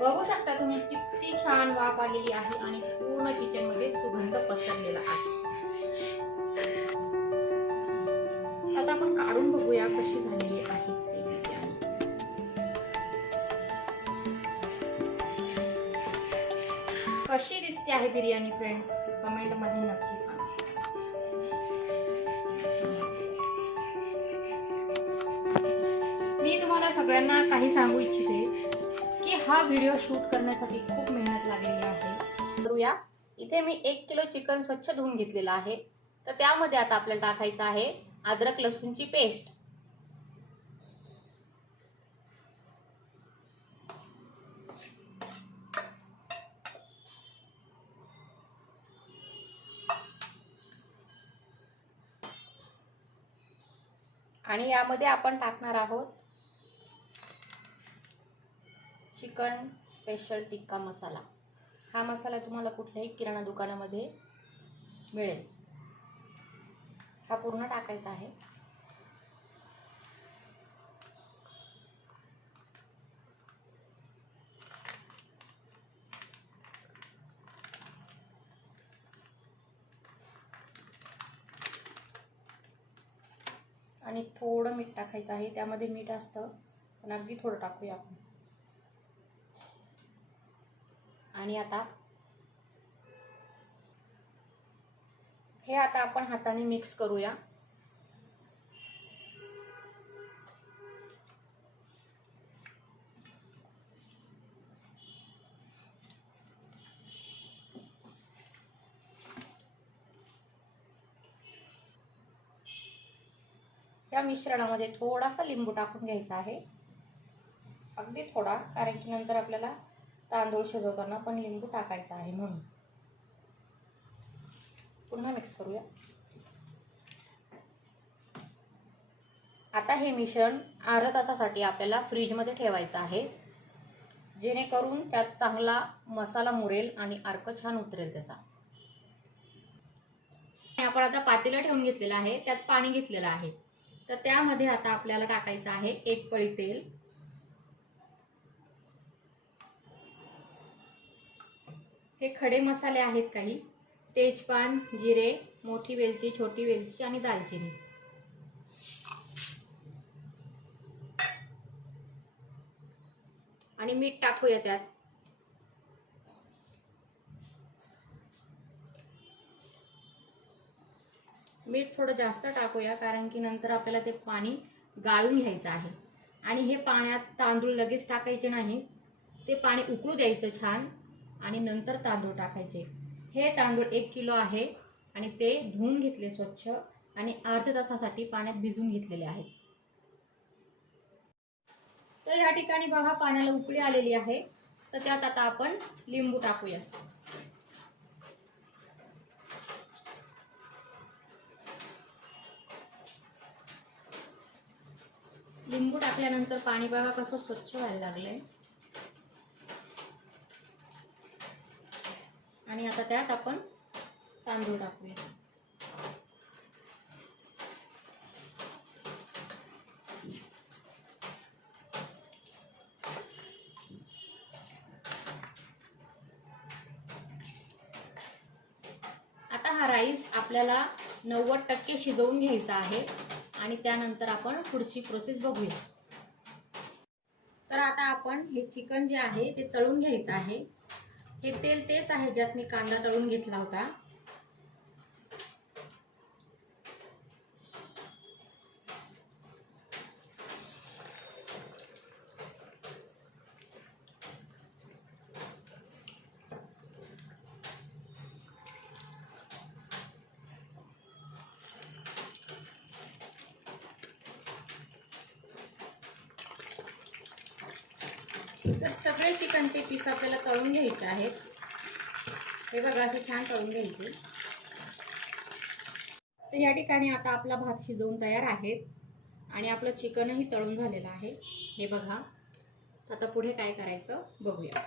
बघू शकता तुम्ही किती छान वाफ आलेली आहे आणि पूर्ण किचन मध्ये सुगंध पसरलेला आहे। आता आपण काढून बघूया कशी झालेली आहे ती बिर्याणी। कशी दिसते आहे बिर्याणी फ्रेंड्स, कमेंट मध्ये नक्की सांगा। मी तुम्हाला सगळ्यांना काही सांगू इच्छिते की हा व्हिडिओ शूट करण्यासाठी खूप मेहनत लागलेली आहे। करूया, इथे मी 1 किलो चिकन स्वच्छ धुवून घेतलेला आहे। तर त्यामध्ये आता आपल्याला टाकायचं आहे अद्रक लसूणची पेस्ट, आणि यामध्ये आपण टाकणार आहोत चिकन स्पेशल टिक्का मसाला। हा मसाला तुम्हाला कुठल्याही किराणा दुकानामध्ये मिळेल। हा पूर्ण टाकायचा आहे। आणि थोडं मीठ टाकायचं आहे। त्यामध्ये मीठ असतं पण अगदी थोडं टाकूया आपण। आणि आता हे आपण हाताने मिक्स करूया। या मिश्रणामध्ये थोडासा लिंबू टाकून घ्यायचा आहे, अगदी थोडा, कारण की नंतर आपल्याला तांदूळ शिजवताना पण लिंबू टाकायचा आहे म्हणून। पुन्हा मिक्स करूया। आता हे मिश्रण अर्ध्या तासासाठी आपल्याला फ्रीज मध्ये ठेवायचं आहे, जेणेकरून त्यात चांगला मसाला मुरेल आणि अर्क छान उतरेल त्याचा। आपण आता पातेलं ठेवून घेतलेलं आहे, त्यात पाणी घेतलेलं आहे। तर त्यामध्ये आता आपल्याला टाकायचं आहे 1 पळी तेल, हे खडे मसाले आहेत काही, तेजपान, जिरे, मोठी वेलची, छोटी वेलची आणि दालचिनी। आणि मीठ टाकूया त्यात। मीठ थोडं जास्त टाकूया, कारण की नंतर आपल्याला ते पाणी गाळून घ्यायचं आहे। आणि हे पाण्यात तांदूळ लगेच टाकायचे नाही, ते पाणी उकळू द्यायचं छान आणि नंतर तांदूळ टाकायचे। हे तांदूळ 1 किलो आहे आणि ते धुवून घेतले स्वच्छ आणि अर्ध्या तासासाठी पाण्यात भिजवून घेतलेले आहेत। तर या ठिकाणी बघा पाण्याला उकळी आलेली आहे। तर त्यात आता आपण लिंबू टाकूया। लिंबू टाकल्यानंतर पाणी बघा कसं स्वच्छ व्हायला लागलंय। आणि आता त्यात आपण तांदूळ टाकूया। आता हा राईस आपल्याला 90% शिजवून घ्यायचा आहे आणि त्यानंतर आपण पुढची प्रोसेस बघूया। तर आता आपण हे चिकन जे आहे ते तळून घ्यायचं आहे। हे तेल तेच आहे ज्यात मी कांदा तळून घेतला होता। तर सगळे चिकनचे पीस आपल्याला तळून घ्यायचे आहेत। हे बघा असे छान तळून घ्यायचे। तर या ठिकाणी आता आपला भात शिजवून तयार आहे आणि आपलं चिकनही तळून झालेलं आहे। हे बघा, आता पुढे काय करायचं बघूया।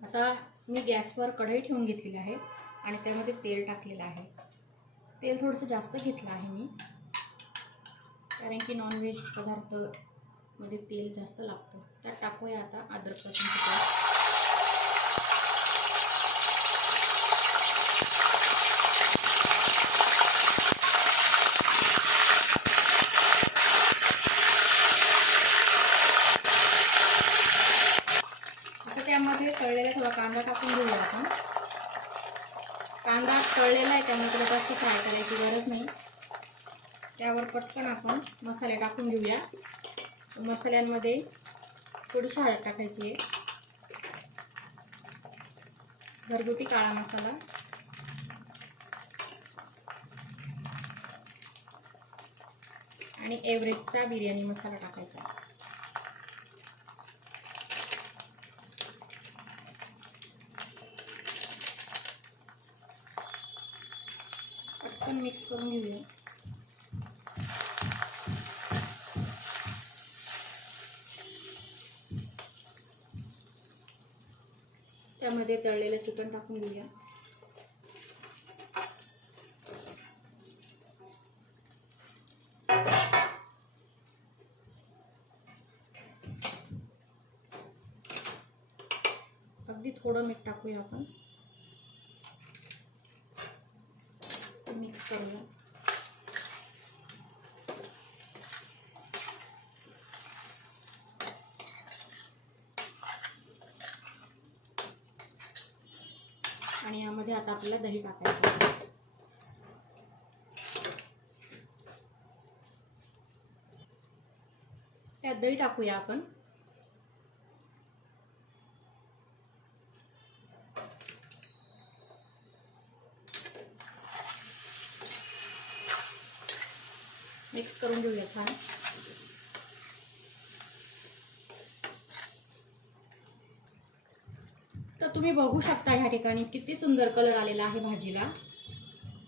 आता मी गॅसवर कढई ठेवून घेतलेली आहे आणि त्यामध्ये तेल टाकलेलं आहे। तेल थोडंसं जास्त घेतलं आहे मी, कारण की नॉनव्हेज पदार्थ मध्ये तेल जास्त लागतं. त्यात टाकूया आता अद्रक लसूणची पेस्ट. आता त्यामध्ये तळलेला थोडा कांदा टाकून घेऊया आपण. कांदा तळलेला आहे त्यामुळे जास्त फ्राय करायची गरज नाही. त्यावर पटकन आपण मसाले टाकून घेऊया. मसाल्यांमध्ये थोडीशी हळद टाकायची आहे, घरगुती काळा मसाला, आणि एव्हरेस्टचा बिर्याणी मसाला टाकायचा. पटकन मिक्स करून घेऊया. त्यामध्ये तळलेलं चिकन टाकून घेऊया. अगदी थोडं मीठ टाकूया आपण. मिक्स करूया. आणि यामध्ये आता आपल्याला दही टाकायचं आहे. त्यात दही टाकूया आपण. मिक्स करून घेऊया छान. तर तुम्ही बघू शकता ह्या ठिकाणी किती सुंदर कलर आलेला आहे भाजीला.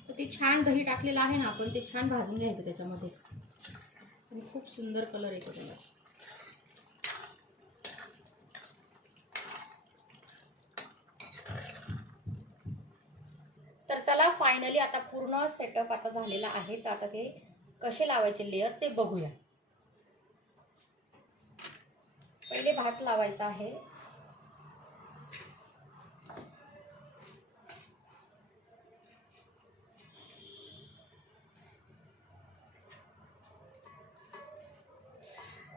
तर ते छान दही टाकलेलं आहे ना आपण, ते छान भाजून घ्यायचं त्याच्यामध्येच, आणि खूप सुंदर कलर येतो त्याला. तर चला, फायनली आता पूर्ण सेटअप आता झालेला आहे. तर आता ते कसे लावायचे लेयर ते बघूया. पहिले भात लावायचा आहे.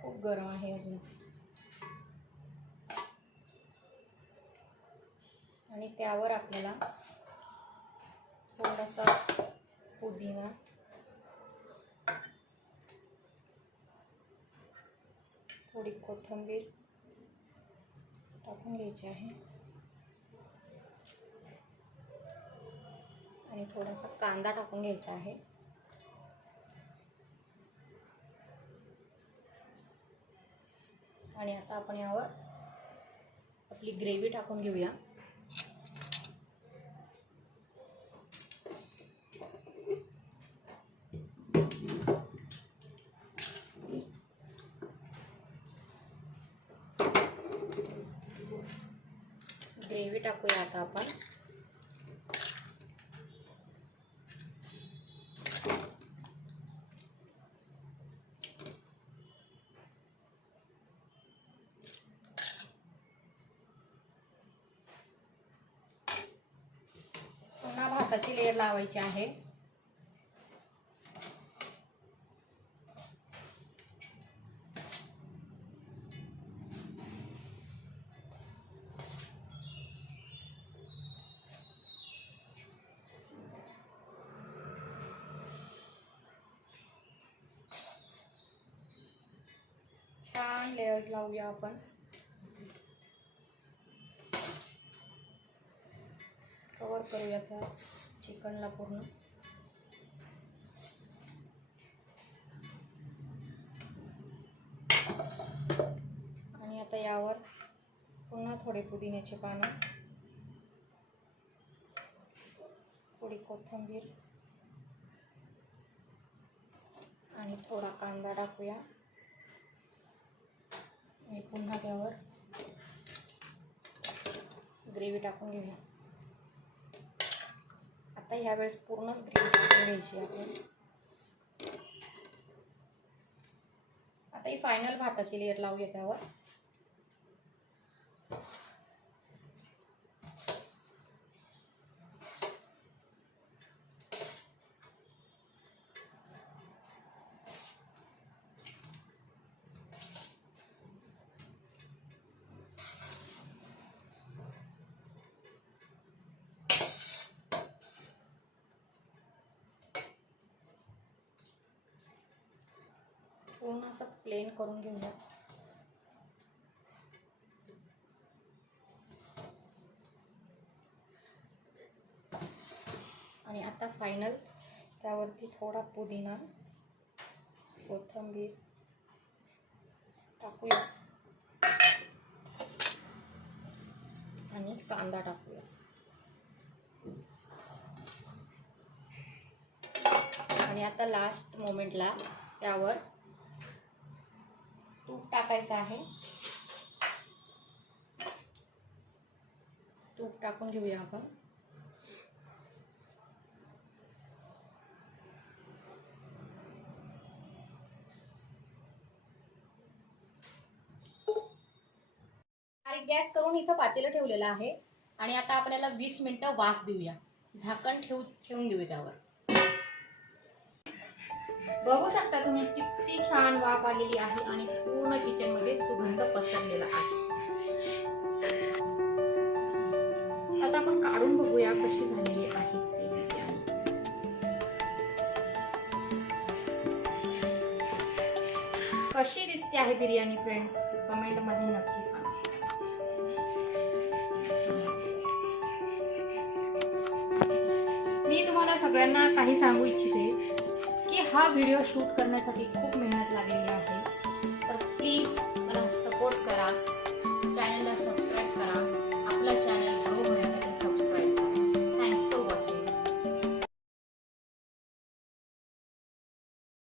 खूप गरम आहे अजून. आणि त्यावर आपल्याला थोडासा पुदिना, थोडी कोथिंबीर टाकून घ्यायची आहे, आणि थोडासा कांदा टाकून घ्यायचा आहे. आणि आता आपण यावर आपली ग्रेव्ही टाकून घेऊया. ग्रेव्ही टाकूया आता आपण. पुन्हा भाताची लेयर लावायची आहे. छान लेयर लावूया आपण. कवर करूया त्या चिकनला पूर्ण. आणि आता यावर पुन्हा थोडे पुदिन्याचे पानं, थोडी कोथिंबीर, आणि थोडा कांदा टाकूया. आणि पुन्हा त्यावर ग्रेव्ही टाकून घेऊया. आता ह्यावेळेस पूर्णच ग्रेव्ही टाकून घ्यायची आपण. आता ही फायनल भाताची लेयर लावूया त्यावर. पूर्ण असं प्लेन करून घेऊया. आणि आता फायनल त्यावरती थोडा पुदिना, कोथिंबीर टाकूया आणि कांदा टाकूया. आणि आता लास्ट मोमेंटला त्यावर तूप टाकायचं आहे. तूप टाकून घेऊया आपण. गॅस करून इथं पातेलं ठेवलेलं आहे आणि आता आपण याला 20 मिनिटं वाफ देऊया. झाकण ठेवून देऊया त्यावर. बघू शकता तुम्ही किती छान वाफ आलेली आहे आणि पूर्ण किचन मध्ये सुगंध पसरलेला आहे. आता आपण काढून बघूया कशी झालेली आहे ती बिर्याणी. कशी दिसते आहे बिर्याणी फ्रेंड्स, कमेंट मध्ये नक्की सांगा. मी तुम्हाला सगळ्यांना काही सांगू इच्छिते की हा व्हिडिओ शूट करण्यासाठी खूप मेहनत लागलेली आहे. तर प्लीज